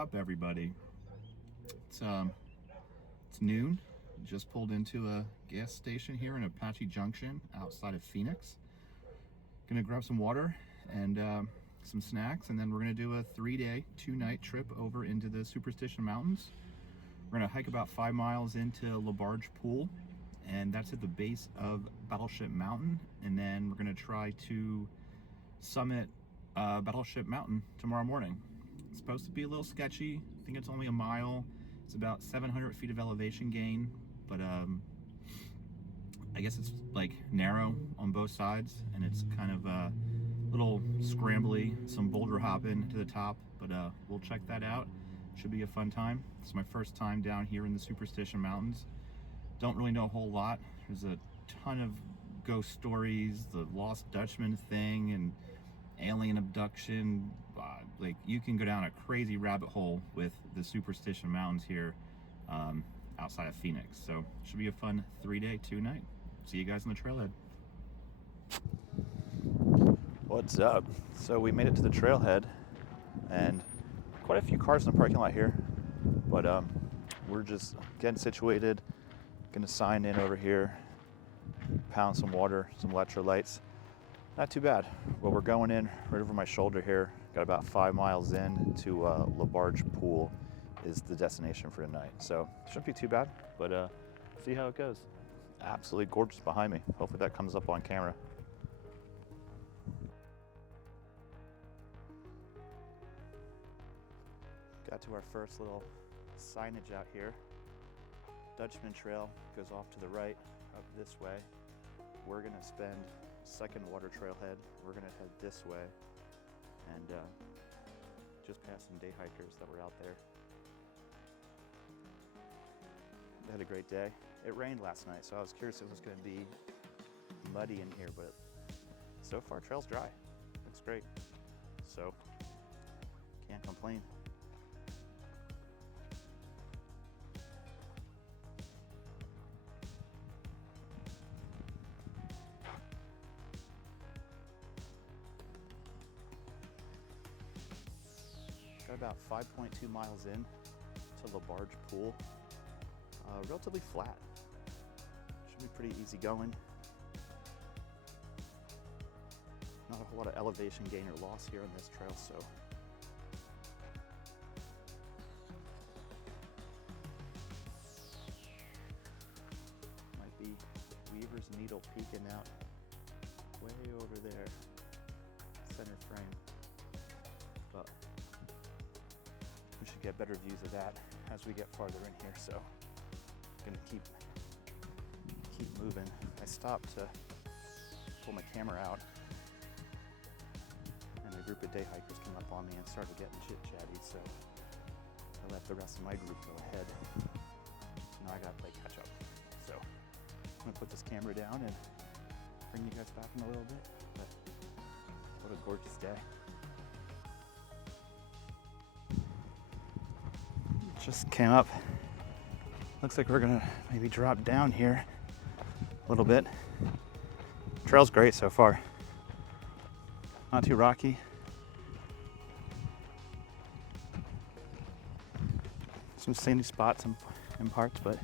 up, everybody? It's noon. Just pulled into a gas station here in Apache Junction outside of Phoenix. Gonna grab some water and some snacks, and then we're gonna do a 3-day, 2-night trip over into the Superstition Mountains. We're gonna hike about 5 miles into LaBarge Pool, and that's at the base of Battleship Mountain. And then we're gonna try to summit Battleship Mountain tomorrow morning. It's supposed to be a little sketchy. I think it's only a mile. It's about 700 feet of elevation gain, but I guess it's like narrow on both sides, and it's kind of a little scrambly, some boulder hopping to the top, but we'll check that out. Should be a fun time. It's my first time down here in the Superstition Mountains. Don't really know a whole lot. There's a ton of ghost stories, the Lost Dutchman thing, and alien abduction. Like, you can go down a crazy rabbit hole with the Superstition Mountains here outside of Phoenix. So should be a fun 3-day, 2-night. See you guys on the trailhead. What's up? So we made it to the trailhead, and quite a few cars in the parking lot here, but we're just getting situated. Gonna sign in over here, pound some water, some electrolytes. Not too bad. Well, we're going in right over my shoulder here. Got about 5 miles in to LaBarge Pool is the destination for tonight. So shouldn't be too bad, but see how it goes. Absolutely gorgeous behind me. Hopefully that comes up on camera. Got to our first little signage out here. Dutchman Trail goes off to the right, up this way. We're gonna spend second water trailhead. We're gonna head this way and just past some day hikers that were out there. They had a great day. It rained last night, so I was curious if it was gonna be muddy in here, but so far trail's dry. Looks great. So can't complain. Got about 5.2 miles in to LaBarge Pool. Relatively flat. Should be pretty easy going. Not a whole lot of elevation gain or loss here on this trail, so. Might be Weaver's Needle peeking out way over there, center frame. But we should get better views of that as we get farther in here, so I'm gonna keep moving. I stopped to pull my camera out, and a group of day hikers came up on me and started getting chit-chatty, so I let the rest of my group go ahead. Now I gotta play catch up. So I'm gonna put this camera down and bring you guys back in a little bit, but what a gorgeous day. Just came up. Looks like we're gonna maybe drop down here a little bit. Trail's great so far. Not too rocky. Some sandy spots in parts, but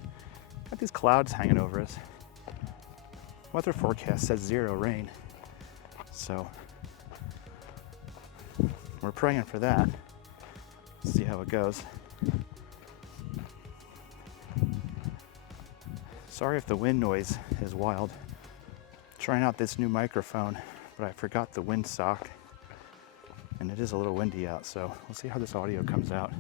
got these clouds hanging over us. Weather forecast says 0 rain, so we're praying for that. See how it goes. Sorry if the wind noise is wild. Trying out this new microphone, but I forgot the windsock, and it is a little windy out, so we'll see how this audio comes out.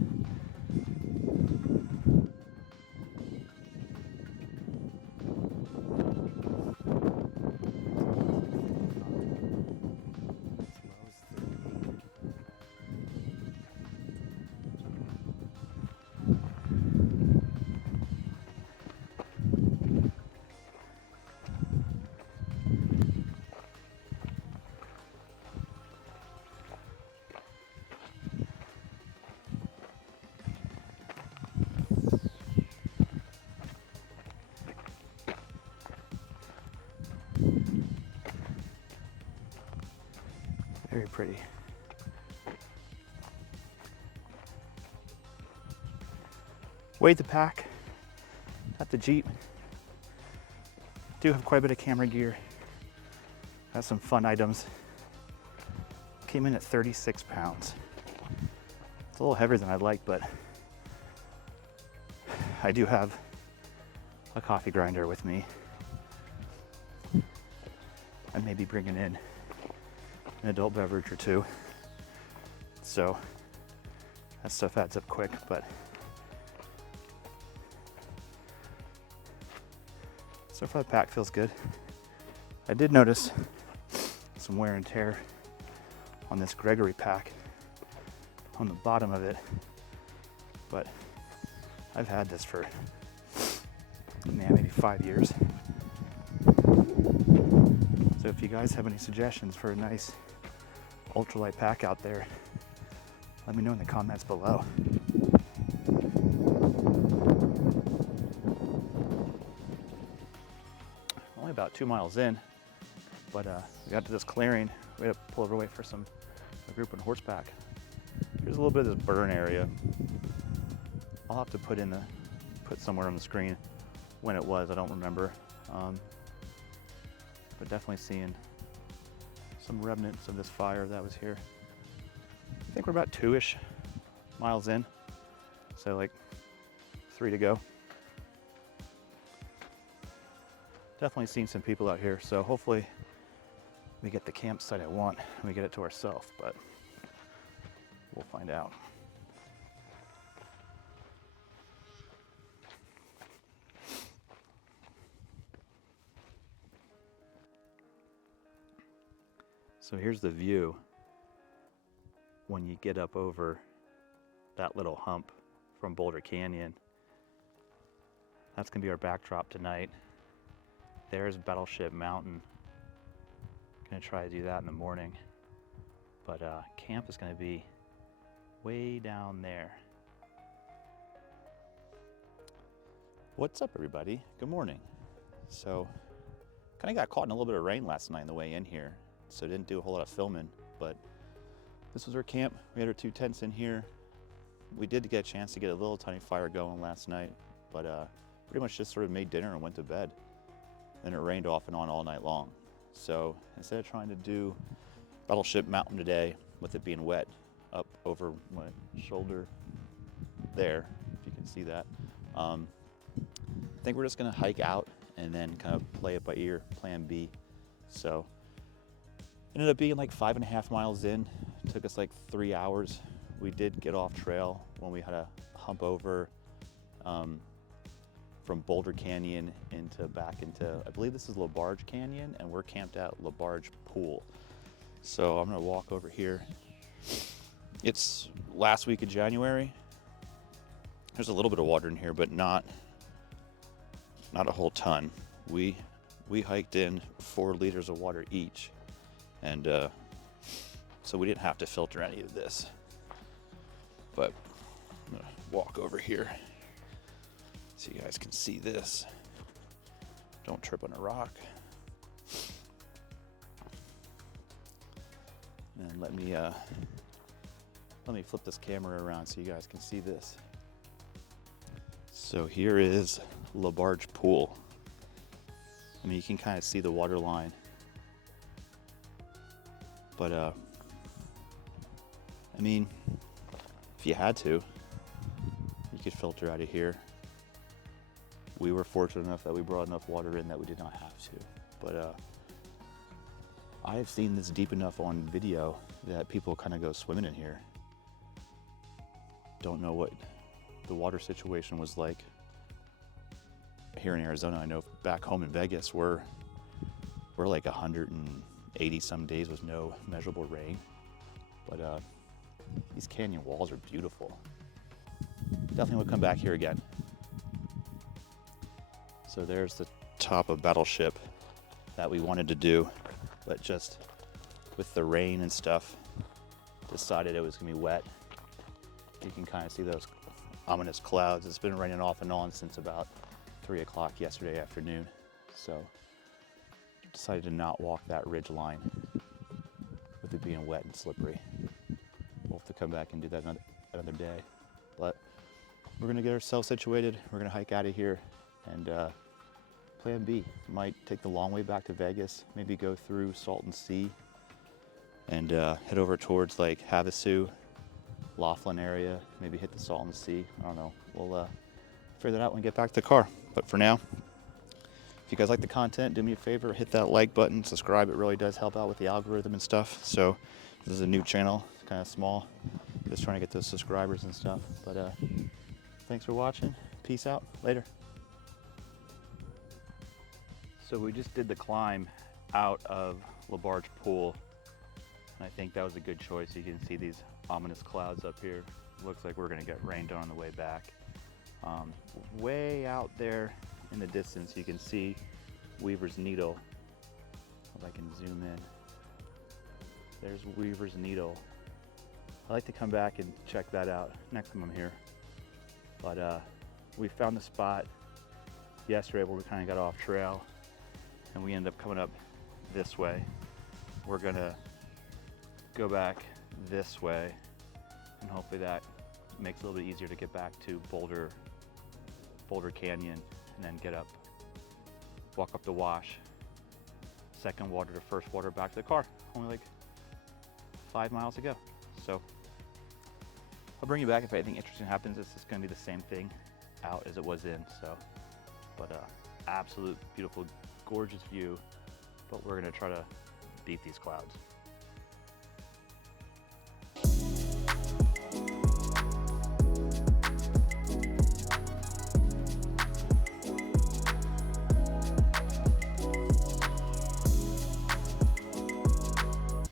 Very pretty. weighed the pack at the Jeep. Do have quite a bit of camera gear. Got some fun items. Came in at 36 pounds. It's a little heavier than I'd like, but I do have a coffee grinder with me. I may be bringing in an adult beverage or two. So that stuff adds up quick, but so far the pack feels good. I did notice some wear and tear on this Gregory pack on the bottom of it, but I've had this for maybe 5 years. So if you guys have any suggestions for a nice ultralight pack out there, let me know in the comments below. Only about 2 miles in, but we got to this clearing. We had to pull over to wait for a group on horseback. Here's a little bit of this burn area. I'll have to put somewhere on the screen when it was. I don't remember, but definitely seeing some remnants of this fire that was here. I think we're about 2-ish miles in, so like 3 to go. Definitely seen some people out here, so hopefully we get the campsite I want and we get it to ourselves, but we'll find out. So here's the view when you get up over that little hump from Boulder Canyon. That's gonna be our backdrop tonight. There's Battleship Mountain. Gonna try to do that in the morning, but camp is gonna be way down there. What's up, everybody? Good morning. So kind of got caught in a little bit of rain last night on the way in here, so didn't do a whole lot of filming, but this was our camp. We had our 2 tents in here. We did get a chance to get a little tiny fire going last night, but pretty much just sort of made dinner and went to bed. Then it rained off and on all night long. So instead of trying to do Battleship Mountain today with it being wet up over my shoulder there, if you can see that, I think we're just gonna hike out and then kind of play it by ear, plan B. So ended up being like 5.5 miles in. It took us like 3 hours. We did get off trail when we had to hump over from Boulder Canyon back into, I believe this is LaBarge Canyon, and we're camped at LaBarge Pool. So I'm gonna walk over here. It's last week of January. There's a little bit of water in here, but not a whole ton. We hiked in 4 liters of water each, and so we didn't have to filter any of this. But I'm gonna walk over here so you guys can see this. Don't trip on a rock. And let me flip this camera around so you guys can see this. So here is LaBarge Pool. I mean, you can kind of see the water line, but I mean, if you had to, you could filter out of here. We were fortunate enough that we brought enough water in that we did not have to, but I have seen this deep enough on video that people kind of go swimming in here. Don't know what the water situation was like here in Arizona. I know back home in Vegas, we're like 180 some days with no measurable rain, but these canyon walls are beautiful. Definitely would come back here again. So there's the top of Battleship that we wanted to do, but just with the rain and stuff, decided it was gonna be wet. You can kind of see those ominous clouds. It's been raining off and on since about 3 o'clock yesterday afternoon. So decided to not walk that ridge line with it being wet and slippery. We'll have to come back and do that another day. But we're gonna get ourselves situated. We're gonna hike out of here, and plan B, might take the long way back to Vegas, maybe go through Salton Sea and head over towards like Havasu, Laughlin area, maybe hit the Salton Sea. I don't know. We'll figure that out when we get back to the car. But for now, if you guys like the content, do me a favor, hit that like button, subscribe. It really does help out with the algorithm and stuff. So this is a new channel, kind of small, just trying to get those subscribers and stuff. But thanks for watching. Peace out. Later. So we just did the climb out of LaBarge Pool, and I think that was a good choice. You can see these ominous clouds up here. Looks like we're gonna get rained on the way back. Way out there in the distance, you can see Weaver's Needle. If I can zoom in, there's Weaver's Needle. I like to come back and check that out next time I'm here. But we found the spot yesterday where we kind of got off trail, and we ended up coming up this way. We're gonna go back this way, and hopefully that makes it a little bit easier to get back to Boulder Canyon, and then get up, walk up the wash, second water to first water back to the car. Only like 5 miles to go. So I'll bring you back if anything interesting happens. It's just gonna be the same thing out as it was in. So, but absolute beautiful, gorgeous view, but we're gonna try to beat these clouds.